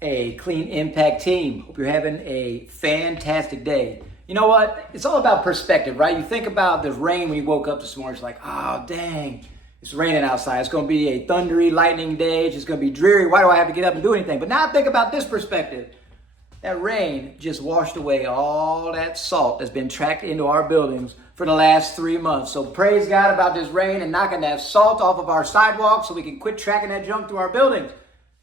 a Clean Impact team. Hope you're having a fantastic day. You know what? It's all about perspective, right? You think about the rain when you woke up this morning. It's like, oh, dang, it's raining outside. It's going to be a thundery, lightning day. It's just going to be dreary. Why do I have to get up and do anything? But now think about this perspective. That rain just washed away all that salt that's been tracked into our buildings for the last 3 months. So praise God about this rain and knocking that salt off of our sidewalks so we can quit tracking that junk through our buildings.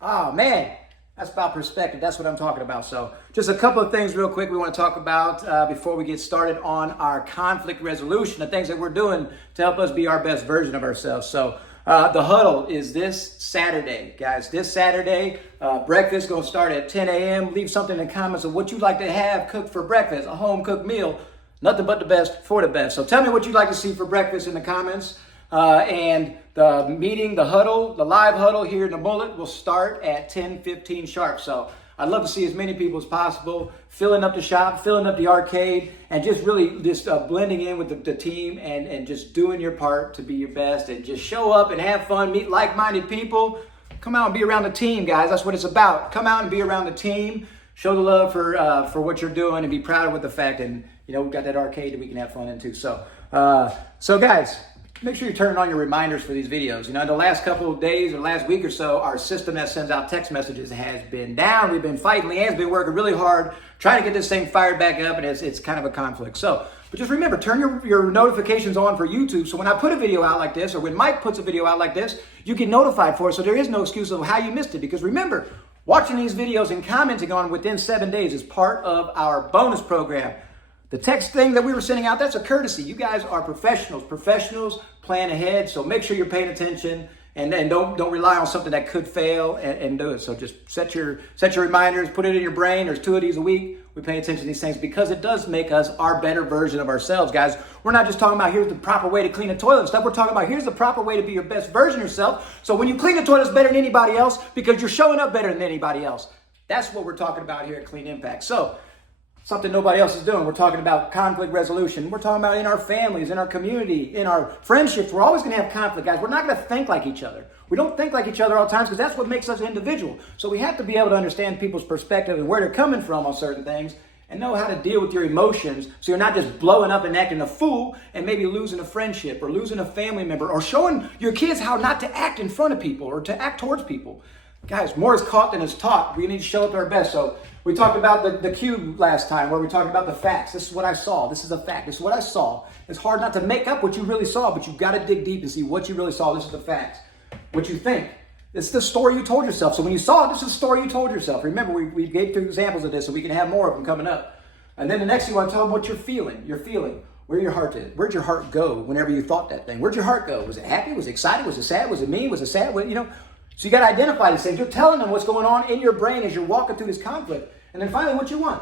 Oh, man. That's about perspective. That's what I'm talking about. So just a couple of things real quick we want to talk about before we get started on our conflict resolution, the things that we're doing to help us be our best version of ourselves. So the huddle is this Saturday, guys. This Saturday, breakfast going to start at 10 a.m. Leave something in the comments of what you'd like to have cooked for breakfast, a home-cooked meal. Nothing but the best for the best. So tell me what you'd like to see for breakfast in the comments. And the meeting, the huddle, the live huddle here in the Mullet will start at 10:15 sharp. So I'd love to see as many people as possible filling up the shop, filling up the arcade, and just really just blending in with the team and just doing your part to be your best and just show up and have fun, meet like-minded people. Come out and be around the team, guys. That's what it's about. Come out and be around the team. Show the love for what you're doing and be proud of the fact. And, you know, we've got that arcade that we can have fun in too. So guys, make sure you're turning on your reminders for these videos. You know, the last couple of days or last week or so, our system that sends out text messages has been down. We've been fighting. Leanne's been working really hard trying to get this thing fired back up, and it's kind of a conflict. So, but just remember, turn your notifications on for YouTube. So when I put a video out like this, or when Mike puts a video out like this, you get notified for it. So there is no excuse of how you missed it. Because remember, watching these videos and commenting on within 7 days is part of our bonus program. The text thing that we were sending out, that's a courtesy. You guys are professionals. Professionals plan ahead, so make sure you're paying attention and don't rely on something that could fail and do it. So just set your reminders, put it in your brain. There's 2 of these a week. We pay attention to these things because it does make us our better version of ourselves, guys. We're not just talking about here's the proper way to clean a toilet and stuff. We're talking about here's the proper way to be your best version of yourself. So when you clean the toilets better than anybody else because you're showing up better than anybody else. That's what we're talking about here at Clean Impact. So something nobody else is doing. We're talking about conflict resolution. We're talking about in our families, in our community, in our friendships. We're always going to have conflict, guys. We're not going to think like each other. We don't think like each other all the time because that's what makes us individual. So we have to be able to understand people's perspective and where they're coming from on certain things and know how to deal with your emotions so you're not just blowing up and acting a fool and maybe losing a friendship or losing a family member or showing your kids how not to act in front of people or to act towards people. Guys, more is caught than is taught. We need to show up to our best. So we talked about the cube last time where we talked about the facts. This is what I saw. This is a fact. This is what I saw. It's hard not to make up what you really saw, but you've got to dig deep and see what you really saw. This is the facts. What you think. It's the story you told yourself. So when you saw it, this is the story you told yourself. Remember, we gave 2 examples of this so we can have more of them coming up. And then the next you want to tell them what you're feeling. You're feeling. Where your heart is. Where'd your heart go whenever you thought that thing? Where'd your heart go? Was it happy? Was it excited? Was it sad? Was it mean? Was it sad? So you got to identify these things. You're telling them what's going on in your brain as you're walking through this conflict. And then finally, what you want.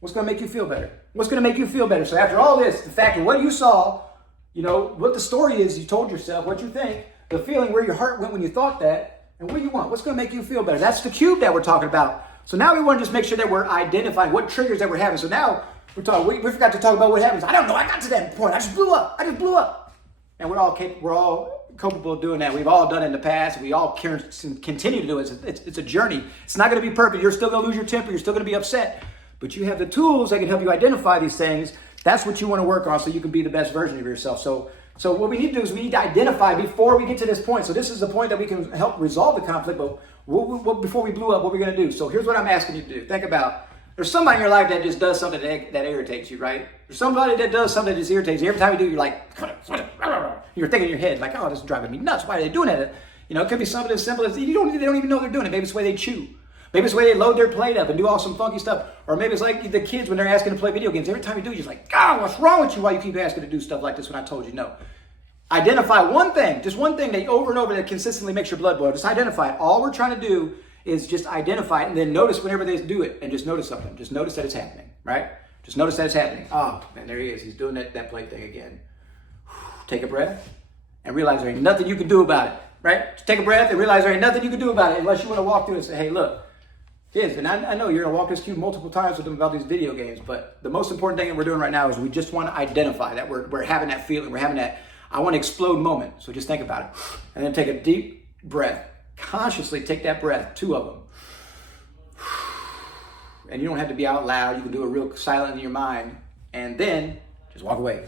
What's going to make you feel better? What's going to make you feel better? So after all this, the fact of what you saw, you know, what the story is you told yourself, what you think, the feeling where your heart went when you thought that, and what you want. What's going to make you feel better? That's the cube that we're talking about. So now we want to just make sure that we're identifying what triggers that we're having. So now we're talking, we forgot to talk about what happens. I don't know. I got to that point. I just blew up. And we're all capable of doing that. We've all done it in the past. We all continue to do it. It's a journey. It's not going to be perfect. You're still going to lose your temper. You're still going to be upset. But you have the tools that can help you identify these things. That's what you want to work on so you can be the best version of yourself. So what we need to do is we need to identify before we get to this point. So this is the point that we can help resolve the conflict. But before we blew up, what we're going to do. So here's what I'm asking you to do. Think about, there's somebody in your life that just does something that irritates you, right? There's somebody that does something that just irritates you. Every time you do, you're like, you're thinking in your head, like, oh, this is driving me nuts. Why are they doing that? You know, it could be something as simple as they don't even know they're doing it. Maybe it's the way they chew. Maybe it's the way they load their plate up and do all some funky stuff. Or maybe it's like the kids when they're asking to play video games. Every time you do, you're just like, God, what's wrong with you? Why you keep asking to do stuff like this when I told you no? Identify one thing, just one thing that over and over that consistently makes your blood boil. Just identify it. All we're trying to do is just identify it and then notice whenever they do it and just notice something. Just notice that it's happening, right? Just notice that it's happening. Oh, man, there he is. He's doing that plate thing again. Take a breath and realize there ain't nothing you can do about it, right? Just take a breath and realize there ain't nothing you can do about it unless you want to walk through and say, hey, look, kids, and I know you're going to walk this cube multiple times with them about these video games, but the most important thing that we're doing right now is we just want to identify that we're having that feeling, we're having that I want to explode moment. So just think about it. And then take a deep breath. Consciously take that breath, 2 of them. And you don't have to be out loud. You can do it real silent in your mind. And then just walk away.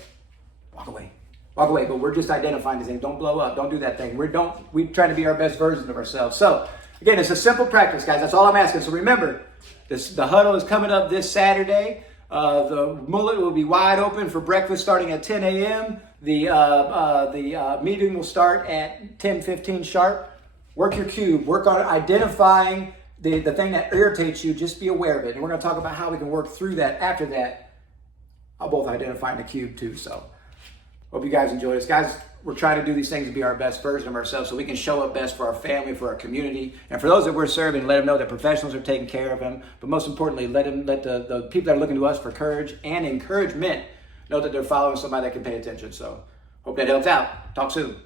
Walk away. Walk away. But we're just identifying these things. Don't blow up. Don't do that thing. We try to be our best version of ourselves. So again, it's a simple practice, guys. That's all I'm asking. So remember, the huddle is coming up this Saturday. The mullet will be wide open for breakfast starting at 10 a.m. The meeting will start at 10:15 sharp. Work your cube. Work on identifying the thing that irritates you. Just be aware of it. And we're going to talk about how we can work through that after that. I'll both identify the cube too. So hope you guys enjoy this. Guys, we're trying to do these things to be our best version of ourselves so we can show up best for our family, for our community. And for those that we're serving, let them know that professionals are taking care of them. But most importantly, let the people that are looking to us for courage and encouragement know that they're following somebody that can pay attention. So hope that helps out. Talk soon.